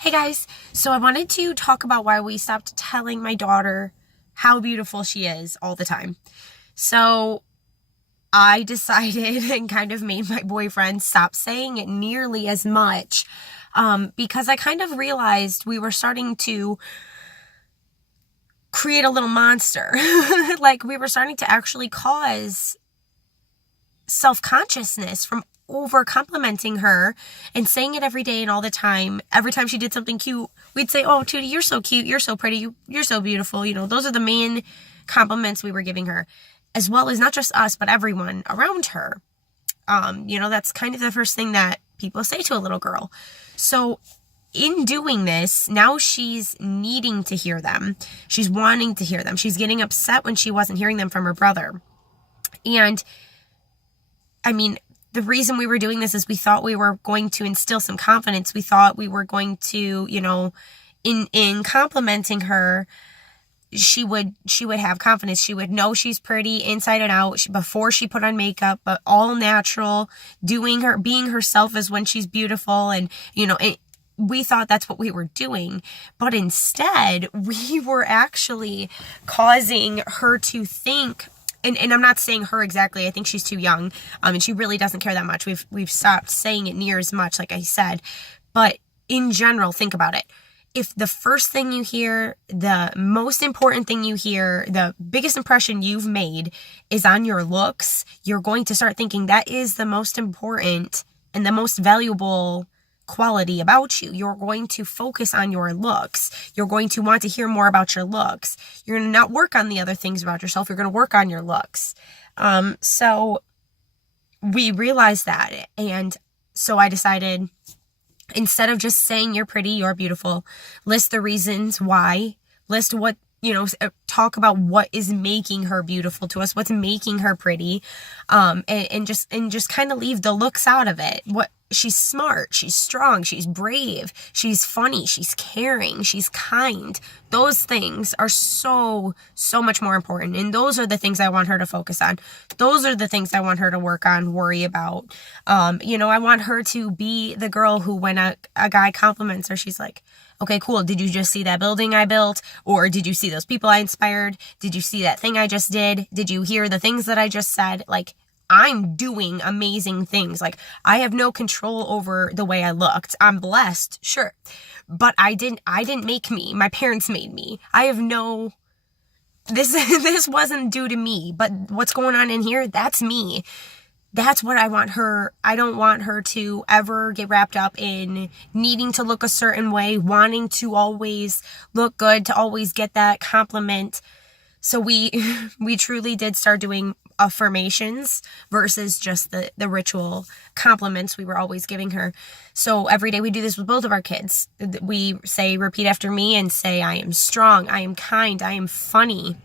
Hey guys, so I wanted to talk about why we stopped telling my daughter how beautiful she is all the time. So I decided and kind of made my boyfriend stop saying it nearly as much because I kind of realized we were starting to create a little monster. Like we were starting to actually cause self-consciousness from over complimenting her and saying it every day and all the time. Every time she did something cute, we'd say, "Oh, Tootie, you're so cute, you're so pretty, you're so beautiful." Those are the main compliments we were giving her, as well as not just us, but everyone around her. That's kind of the first thing that people say to a little girl. So in doing this, now she's needing to hear them. She's wanting to hear them. She's getting upset when she wasn't hearing them from her brother. And the reason we were doing this is we thought we were going to instill some confidence. We thought we were going to, in complimenting her, she would have confidence. She would know she's pretty inside and out before she put on makeup, but all natural, being herself is when she's beautiful. And, we thought that's what we were doing, but instead we were actually causing her to think. And I'm not saying her exactly. I think she's too young, and she really doesn't care that much. We've stopped saying it near as much, like I said. But in general, think about it. If the first thing you hear, the most important thing you hear, the biggest impression you've made is on your looks, you're going to start thinking that is the most important and the most valuable quality about you. You're going to focus on your looks. You're going to want to hear more about your looks. You're going to not work on the other things about yourself. You're going to work on your looks. So we realized that. And so I decided, instead of just saying you're pretty, you're beautiful, list the reasons why, list what, talk about what is making her beautiful to us, what's making her pretty, and just kind of leave the looks out of it. She's smart, she's strong, she's brave, she's funny, she's caring, she's kind. Those things are so much more important. And those are the things I want her to focus on. Those are the things I want her to work on, worry about. I want her to be the girl who, when a guy compliments her, she's like, "Okay, cool. Did you just see that building I built? Or did you see those people I inspired? Did you see that thing I just did? Did you hear the things that I just said?" Like, I'm doing amazing things. Like, I have no control over the way I looked. I'm blessed, sure. But I didn't make me. My parents made me. This wasn't due to me, but what's going on in here, that's me. That's what I want her. I don't want her to ever get wrapped up in needing to look a certain way, wanting to always look good, to always get that compliment. So we truly did start doing affirmations versus just the ritual compliments we were always giving her. So every day we do this with both of our kids. We say, repeat after me and say, "I am strong, I am kind, I am funny,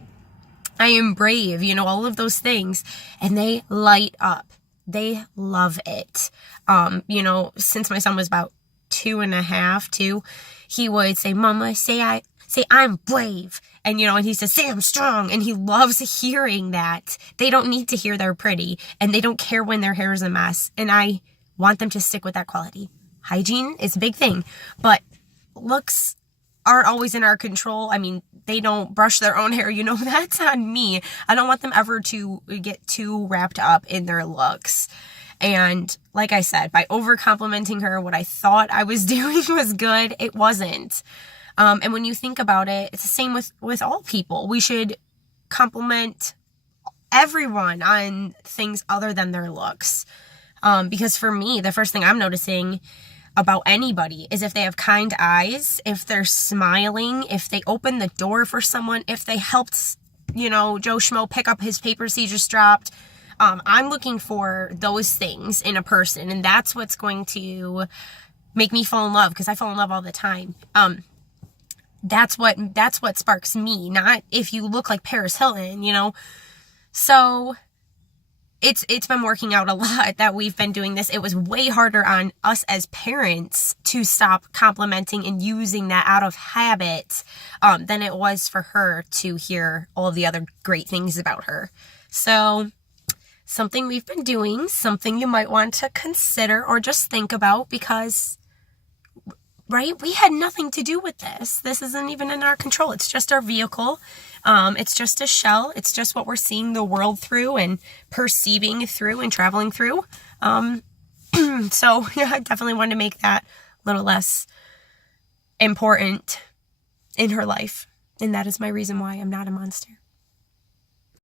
I am brave," all of those things. And they light up. They love it. Since my son was about 2.5, he would say, "Mama, say I'm brave." And, and he says, "Say I'm strong." And he loves hearing that. They don't need to hear they're pretty, and they don't care when their hair is a mess. And I want them to stick with that quality. Hygiene is a big thing, but looks aren't always in our control. They don't brush their own hair. That's on me. I don't want them ever to get too wrapped up in their looks. And like I said, by over complimenting her, what I thought I was doing was good, it wasn't. And when you think about it, it's the same with all people. We should compliment everyone on things other than their looks. Because for me, the first thing I'm noticing about anybody is if they have kind eyes, if they're smiling, if they open the door for someone, if they helped, Joe Schmo pick up his papers he just dropped. I'm looking for those things in a person, and that's what's going to make me fall in love, because I fall in love all the time. That's what sparks me, not if you look like Paris Hilton, So it's been working out a lot that we've been doing this. It was way harder on us as parents to stop complimenting and using that out of habit than it was for her to hear all of the other great things about her. So something we've been doing, something you might want to consider or just think about, because right? We had nothing to do with this. This isn't even in our control. It's just our vehicle. It's just a shell. It's just what we're seeing the world through and perceiving through and traveling through. So yeah, I definitely wanted to make that a little less important in her life. And that is my reason why I'm not a monster.